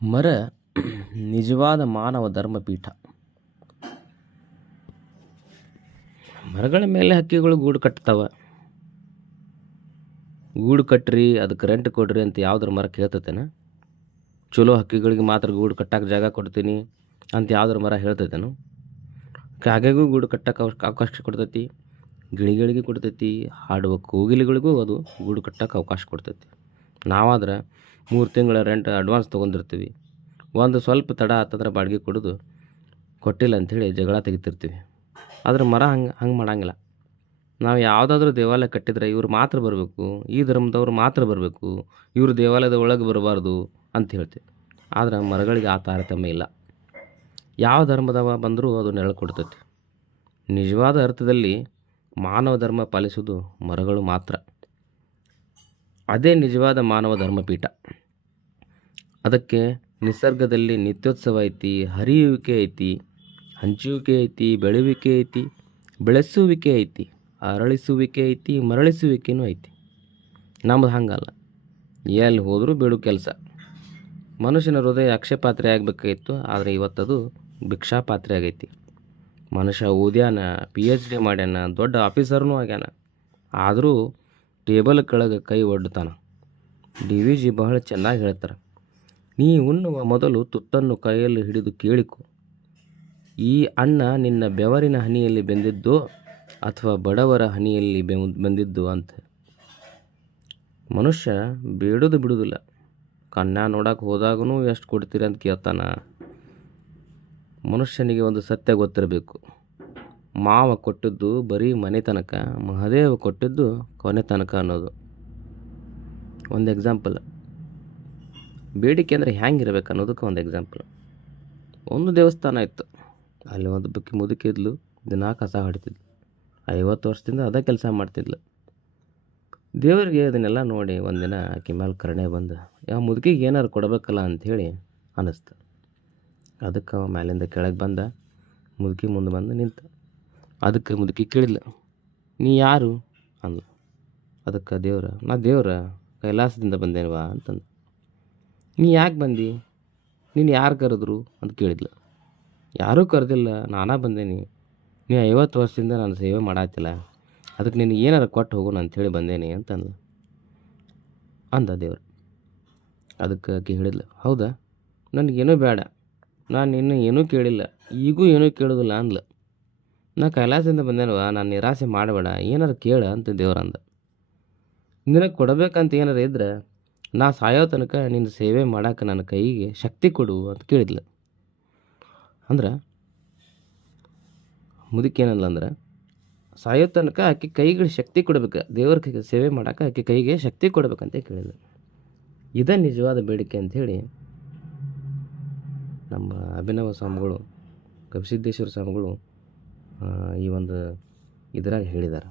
ಮರ ನಿಜವಾದ ಮಾನವ ಧರ್ಮಪೀಠ. ಮರಗಳ ಮೇಲೆ ಹಕ್ಕಿಗಳು ಗೂಡು ಕಟ್ತಾವ. ಗೂಡು ಕಟ್ಟ್ರಿ, ಅದಕ್ಕೆ ರೆಂಟ್ ಕೊಡ್ರಿ ಅಂತ ಯಾವ್ದಾರ ಮರ ಕೇಳ್ತೈತೇನ? ಚಲೋ ಹಕ್ಕಿಗಳಿಗೆ ಮಾತ್ರ ಗೂಡು ಕಟ್ಟಕ್ಕೆ ಜಾಗ ಕೊಡ್ತೀನಿ ಅಂತ ಯಾವ್ದಾರ ಮರ ಹೇಳ್ತೈತೇನು? ಕಾಗೆಗೂ ಗೂಡು ಕಟ್ಟಕ್ಕೆ ಅವಕಾಶ ಕೊಡ್ತೈತಿ, ಗಿಳಿಗಳಿಗೆ ಕೊಡ್ತೈತಿ, ಹಾಡುವ ಕೋಗಿಲೆಗಳಿಗೂ ಅದು ಗೂಡು ಕಟ್ಟಕ್ಕೆ ಅವಕಾಶ ಕೊಡ್ತೈತಿ. ನಾವಾದ್ರೆ 3 ತಿಂಗಳ ರೆಂಟ್ ಅಡ್ವಾನ್ಸ್ ತೊಗೊಂಡಿರ್ತೀವಿ. ಒಂದು ಸ್ವಲ್ಪ ತಡ ಆತಂದ್ರೆ ಬಾಡಿಗೆ ಕೊಡೋದು ಕೊಟ್ಟಿಲ್ಲ ಅಂಥೇಳಿ ಜಗಳ ತೆಗಿತಿರ್ತೀವಿ. ಆದ್ರೆ ಮರ ಹಂಗೆ ಮಾಡಂಗಿಲ್ಲ. ನಾವು ಯಾವುದಾದ್ರೂ ದೇವಾಲಯ ಕಟ್ಟಿದ್ರೆ ಇವ್ರು ಮಾತ್ರ ಬರಬೇಕು, ಈ ಧರ್ಮದವ್ರು ಮಾತ್ರ ಬರಬೇಕು, ಇವರು ದೇವಾಲಯದ ಒಳಗೆ ಬರಬಾರ್ದು ಅಂತ ಹೇಳ್ತೀವಿ. ಆದ್ರೆ ಮರಗಳಿಗೆ ಆ ತಾರತಮ್ಯ ಇಲ್ಲ. ಯಾವ ಧರ್ಮದವ ಬಂದರೂ ಅದು ನೆರಳು ಕೊಡ್ತೈತಿ. ನಿಜವಾದ ಅರ್ಥದಲ್ಲಿ ಮಾನವ ಧರ್ಮ ಪಾಲಿಸುವುದು ಮರಗಳು ಮಾತ್ರ. ಅದೇ ನಿಜವಾದ ಮಾನವ ಧರ್ಮಪೀಠ. ಅದಕ್ಕೆ ನಿಸರ್ಗದಲ್ಲಿ ನಿತ್ಯೋತ್ಸವ ಐತಿ, ಹರಿಯುವಿಕೆ ಐತಿ, ಹಂಚುವಿಕೆ ಐತಿ, ಬೆಳೆಯುವಿಕೆ ಐತಿ, ಬೆಳೆಸುವಿಕೆ ಐತಿ, ಅರಳಿಸುವಿಕೆ ಐತಿ, ಮರಳಿಸುವಿಕೆನೂ ಐತಿ. ನಮ್ಮದು ಹಂಗಲ್ಲ. ಎಲ್ಲಿ ಹೋದರೂ ಬೇಡು ಕೆಲಸ. ಮನುಷ್ಯನ ಹೃದಯ ಅಕ್ಷಯಪಾತ್ರೆ ಆಗಬೇಕಾಗಿತ್ತು, ಆದರೆ ಇವತ್ತದು ಭಿಕ್ಷಾಪಾತ್ರೆ ಆಗೈತಿ. ಮನುಷ್ಯ ಓದ್ಯಾನ, PhD ಮಾಡ್ಯಾನ, ದೊಡ್ಡ ಆಫೀಸರ್ನೂ ಆಗ್ಯಾನ, ಆದರೂ ಟೇಬಲ್ ಕೆಳಗೆ ಕೈ ಒಡ್ತಾನ. DVG ಬಹಳ ಚೆನ್ನಾಗಿ ಹೇಳ್ತಾರೆ, ನೀ ಉಣ್ಣುವ ಮೊದಲು ತುತ್ತನ್ನು ಕೈಯಲ್ಲಿ ಹಿಡಿದು ಕೇಳಿಕೊ, ಈ ಅನ್ನ ನಿನ್ನ ಬೆವರಿನ ಹನಿಯಲ್ಲಿ ಬೆಂದಿದ್ದೋ ಅಥವಾ ಬಡವರ ಹನಿಯಲ್ಲಿ ಬೆಂದಿದ್ದು ಅಂತ. ಮನುಷ್ಯ ಬೇಡೋದು ಬಿಡುವುದಿಲ್ಲ. ಕನ್ಯಾ ನೋಡಕ್ಕೆ ಹೋದಾಗೂ ಎಷ್ಟು ಕೊಡ್ತೀರಿ ಅಂತ ಕೇಳ್ತಾನ. ಮನುಷ್ಯನಿಗೆ ಒಂದು ಸತ್ಯ ಗೊತ್ತಿರಬೇಕು, ಮಾವ ಕೊಟ್ಟಿದ್ದು ಬರೀ ಮನೆ ತನಕ, ಮಹಾದೇವ ಕೊಟ್ಟಿದ್ದು ಕೊನೆ ತನಕ ಅನ್ನೋದು. ಒಂದು ಎಕ್ಸಾಂಪಲ್, ಬೇಡಿಕೆ ಅಂದರೆ ಹೆಂಗಿರ್ಬೇಕು ಅನ್ನೋದಕ್ಕೆ ಒಂದು ಎಕ್ಸಾಂಪಲ್. ಒಂದು ದೇವಸ್ಥಾನ ಇತ್ತು, ಅಲ್ಲಿ ಒಂದು ಮುದುಕಿದ್ಲು, ದಿನ ಕಸ ಹೊಡಿತಿದ್ಲು. 50 ವರ್ಷದಿಂದ ಅದೇ ಕೆಲಸ ಮಾಡ್ತಿದ್ಲು. ದೇವರಿಗೆ ಅದನ್ನೆಲ್ಲ ನೋಡಿ ಒಂದಿನ ಆಕೆ ಮೇಲೆ ಕರುಣೆ ಬಂದು ಯಾವ ಮುದುಕಿಗೆ ಏನಾರು ಕೊಡಬೇಕಲ್ಲ ಅಂಥೇಳಿ ಅನ್ನಿಸ್ತು. ಅದಕ್ಕೆ ಅವ ಮ್ಯಾಲಿಂದ ಕೆಳಗೆ ಬಂದ, ಮುದುಕಿ ಮುಂದೆ ಬಂದು ನಿಂತ. ಅದಕ್ಕೆ ಮುದುಕಿ ಕೇಳಿದ್ಲು, ನೀ ಯಾರು ಅಂದ್ಲು. ಅದಕ್ಕೆ ನಾ ದೇವ್ರ ಕೈಲಾಸದಿಂದ ಬಂದೇನವಾ ಅಂತಂದು. ನೀ ಯಾಕೆ ಬಂದು, ನೀನು ಯಾರು ಕರೆದ್ರು ಅಂತ ಕೇಳಿದ್ಲು. ಯಾರೂ ಕರೆದಿಲ್ಲ, ನಾನೇ ಬಂದೇನಿ. ನೀ 50 ವರ್ಷದಿಂದ ನಾನು ಸೇವೆ ಮಾಡಾತಿಲ್ಲ, ಅದಕ್ಕೆ ನಿನಗೆ ಏನಾರು ಕೊಟ್ಟು ಹೋಗೋಣ ಅಂಥೇಳಿ ಬಂದೇನಿ ಅಂತಂದು ಅಂದ ದೇವ್ರು. ಅದಕ್ಕೆ ಆಕೆ ಹೇಳಿದ್ಲು, ಹೌದಾ, ನನಗೇನೂ ಬೇಡ, ನಾನು ಇನ್ನೂ ಏನೂ ಕೇಳಿಲ್ಲ, ಈಗೂ ಏನೂ ಕೇಳೋದಿಲ್ಲ ಅಂದ್ಲು. ನಾ ಕೈಲಾಸದಿಂದ ಬಂದೇನವ, ನಾನು ನಿರಾಸೆ ಮಾಡಬೇಡ, ಏನಾರು ಕೇಳ ಅಂತ ದೇವ್ರಂದ. ನಿನಗೆ ಕೊಡಬೇಕಂತ ಏನಾರು ಇದ್ರೆ ನಾ ಸಾಯೋ ತನಕ ನಿನ್ನ ಸೇವೆ ಮಾಡೋಕೆ ನನ್ನ ಕೈಗೆ ಶಕ್ತಿ ಕೊಡು ಅಂತ ಕೇಳಿದ್ಲು. ಅಂದ್ರೆ ಮುದುಕಿ ಏನಲ್ಲ ಅಂದ್ರೆ, ಸಾಯೋ ತನಕ ಆಕೆ ಕೈಗೆ ಶಕ್ತಿ ಕೊಡ್ಬೇಕು, ದೇವ್ರ ಕೈಗೆ ಸೇವೆ ಮಾಡೋಕೆ ಆಕೆ ಕೈಗೆ ಶಕ್ತಿ ಕೊಡ್ಬೇಕಂತ ಕೇಳಿದ್ಲು. ಇದೇ ನಿಜವಾದ ಬೇಡಿಕೆ ಅಂಥೇಳಿ ನಮ್ಮ ಅಭಿನವ ಸ್ವಾಮಿಗಳು, ಗವಿಸಿದ್ದೇಶ್ವರ ಸ್ವಾಮಿಗಳು ಈ ಒಂದು ಇದರಾಗ ಹೇಳಿದ್ದಾರೆ.